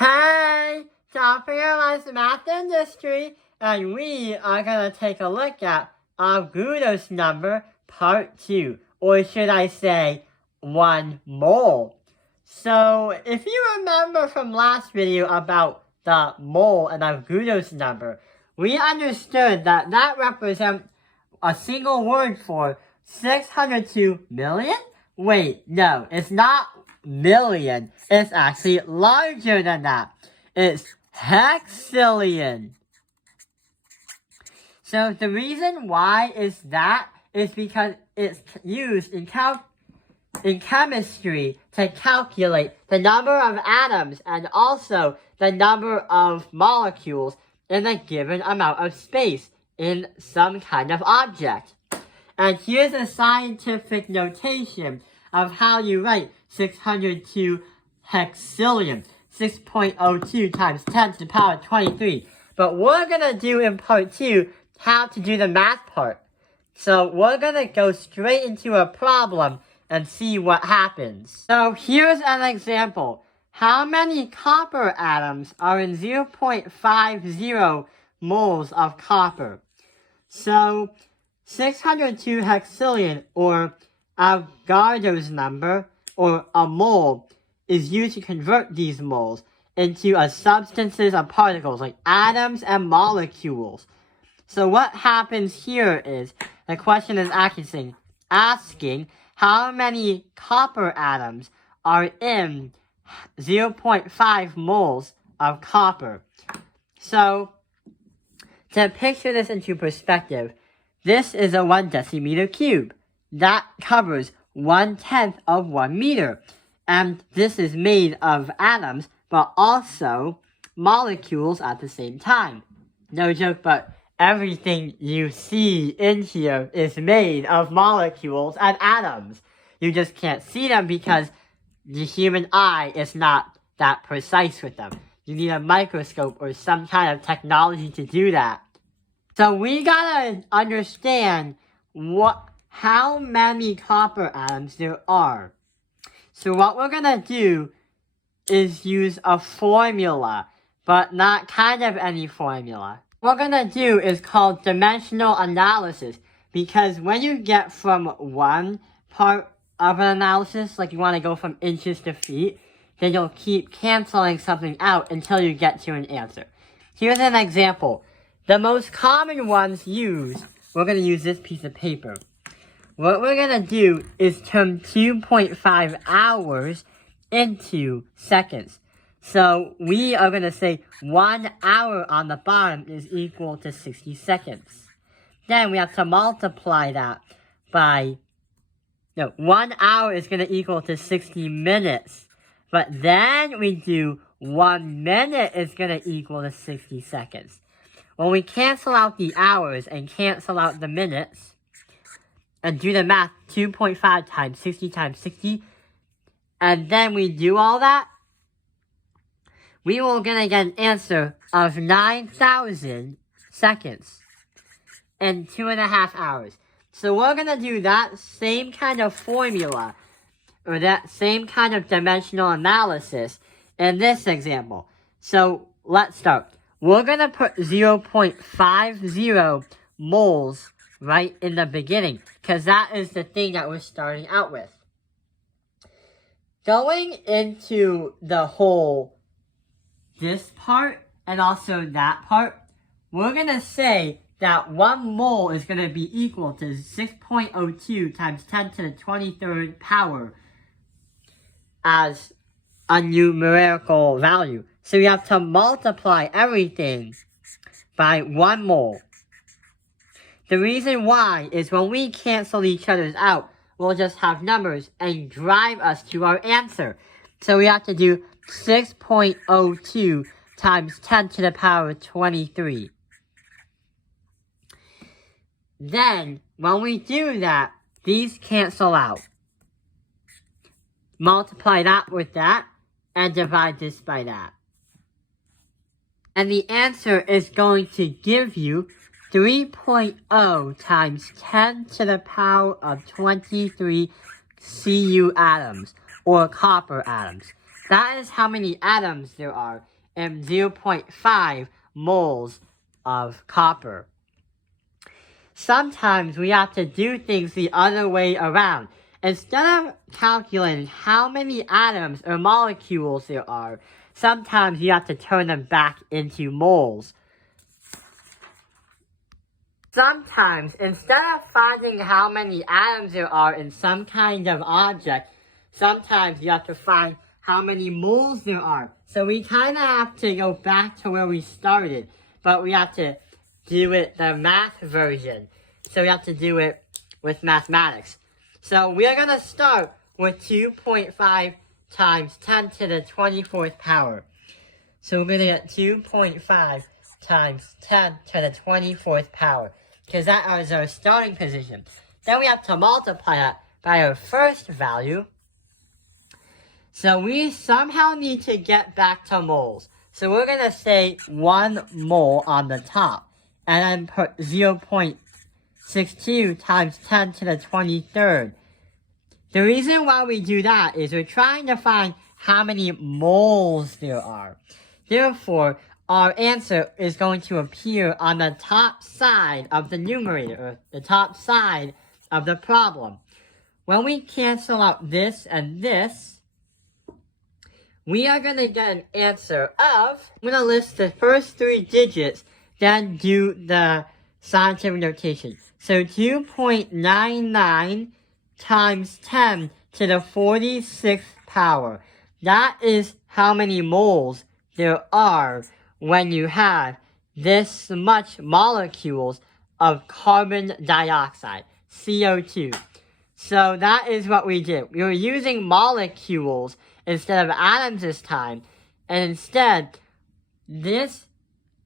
Hey, time for your last math industry, and we are going to take a look at avrgudos number part 2, or should I say 1 mole. So, if you remember from last video about the mole and avrgudos number, we understood that that represents a single word for 602 million? Wait, no, it's not million. It's actually larger than that. It's hexillion. So the reason why is that is because it's used in chemistry to calculate the number of atoms and also the number of molecules in a given amount of space in some kind of object. And here's a scientific notation of how you write 602 hexillion, 6.02 times 10 to the power 23. But we're going to do in part 2 how to do the math part. So we're going to go straight into a problem and see what happens. So here's an example. How many copper atoms are in 0.50 moles of copper? So 602 hexillion, or avrgudos number, or a mole, is used to convert these moles into substances of particles like atoms and molecules. So what happens here is, the question is asking how many copper atoms are in 0.5 moles of copper. So, to picture this into perspective, this is a 1 decimeter cube. That covers 1/10 of 1 meter. And this is made of atoms, but also molecules at the same time. No joke, but everything you see in here is made of molecules and atoms. You just can't see them because the human eye is not that precise with them. You need a microscope or some kind of technology to do that. So we gotta understand how many copper atoms there are. So what we're gonna do is use a formula, but not kind of any formula. What we're gonna do is called dimensional analysis, because when you get from one part of an analysis, like you want to go from inches to feet, then you'll keep canceling something out until you get to an answer. Here's an example. The most common ones used, we're going to use this piece of paper. What we're going to do is turn 2.5 hours into seconds. So we are going to say 1 hour on the bottom is equal to 60 seconds. Then we have to multiply that by, 1 hour is going to equal to 60 minutes. But then we do 1 minute is going to equal to 60 seconds. When we cancel out the hours and cancel out the minutes, and do the math, 2.5 times 60, and then we do all that, we will gonna get an answer of 9,000 seconds in 2.5 hours. So we're gonna do that same kind of formula, or that same kind of dimensional analysis in this example. So let's start. We're gonna put 0.50 moles right in the beginning, because that is the thing that we're starting out with. Going into the whole, this part, and also that part, we're gonna say that 1 mole is gonna be equal to 6.02 times 10 to the 23rd power as a numerical value. So we have to multiply everything by 1 mole. The reason why is when we cancel each other's out, we'll just have numbers and drive us to our answer. So we have to do 6.02 times 10 to the power 23. Then, when we do that, these cancel out. Multiply that with that, and divide this by that. And the answer is going to give you 3.0 times 10 to the power of 23 Cu atoms, or copper atoms. That is how many atoms there are and 0.5 moles of copper. Sometimes we have to do things the other way around. Instead of calculating how many atoms or molecules there are, sometimes you have to turn them back into moles. Sometimes, instead of finding how many atoms there are in some kind of object, sometimes you have to find how many moles there are. So we kind of have to go back to where we started, but we have to do it the math version. So we have to do it with mathematics. So we're going to start with 2.5 times 10 to the 24th power. So we're going to get 2.5 times 10 to the 24th power, because that is our starting position. Then we have to multiply that by our first value. So we somehow need to get back to moles. So we're going to say 1 mole on the top, and then put 0.62 times 10 to the 23rd. The reason why we do that is we're trying to find how many moles there are. Therefore, our answer is going to appear on the top side of the numerator, or the top side of the problem. When we cancel out this and this, we are going to get an answer of, I'm going to list the first 3 digits, then do the scientific notation. So 2.99 times 10 to the 46th power. That is how many moles there are when you have this much molecules of carbon dioxide, CO2. So that is what we did. We were using molecules instead of atoms this time, and instead, this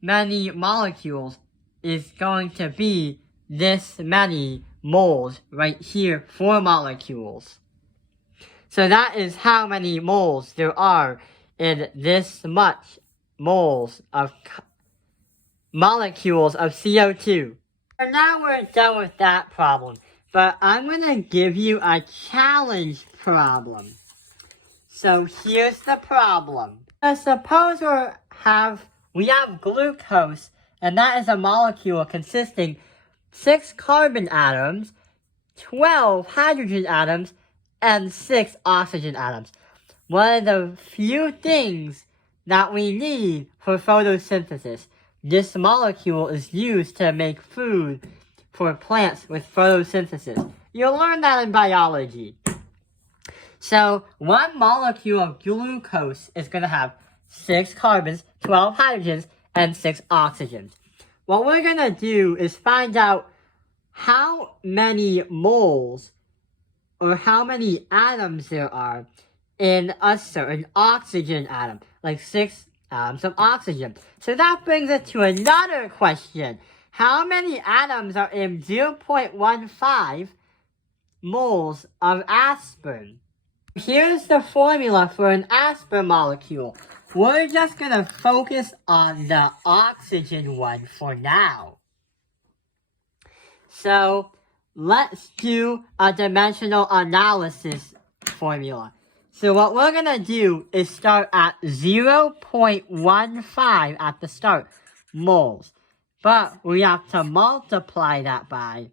many molecules is going to be this many moles right here, 4 molecules. So that is how many moles there are in this much moles of molecules of CO2. And now we're done with that problem, but I'm going to give you a challenge problem. So here's the problem. Suppose we have glucose, and that is a molecule consisting 6 carbon atoms, 12 hydrogen atoms, and 6 oxygen atoms. One of the few things that we need for photosynthesis. This molecule is used to make food for plants with photosynthesis. You'll learn that in biology. So, one molecule of glucose is going to have 6 carbons, 12 hydrogens, and 6 oxygens. What we're going to do is find out how many moles or how many atoms there are in a certain oxygen atom, like 6 atoms of oxygen. So that brings us to another question. How many atoms are in 0.15 moles of aspirin? Here's the formula for an aspirin molecule. We're just going to focus on the oxygen one for now. So, let's do a dimensional analysis formula. So what we're going to do is start at 0.15 at the start, moles. But we have to multiply that by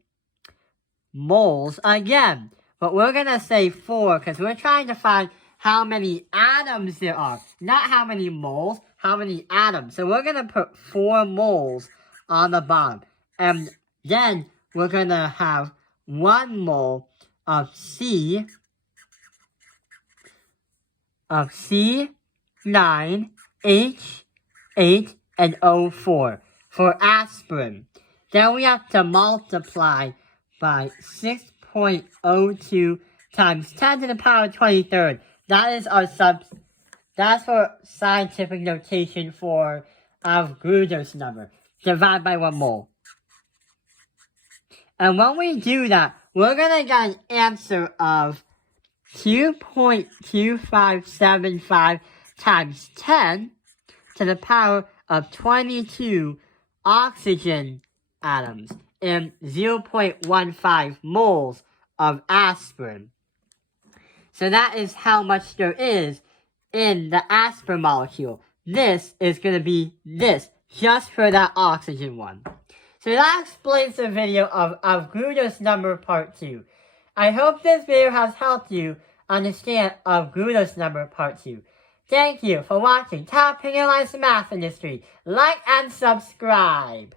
moles again. But we're going to say 4 because we're trying to find how many atoms there are. Not how many moles, how many atoms. So we're going to put 4 moles on the bottom. And then we're going to have 1 mole of C9, H8, and O4 for aspirin. Then we have to multiply by 6.02 times 10 to the power 23rd. That is that's for scientific notation for avrgudos number. Divide by 1 mole. And when we do that, we're going to get an answer of 2.2575 times 10 to the power of 22 oxygen atoms and 0.15 moles of aspirin. So that is how much there is in the aspirin molecule. this is going to be this, just for that oxygen one. So that explains the video of avrgudos number part 2. I hope this video has helped you understand avrgudos number part 2. Thank you for watching Top Penalized Math Industry. Like and subscribe.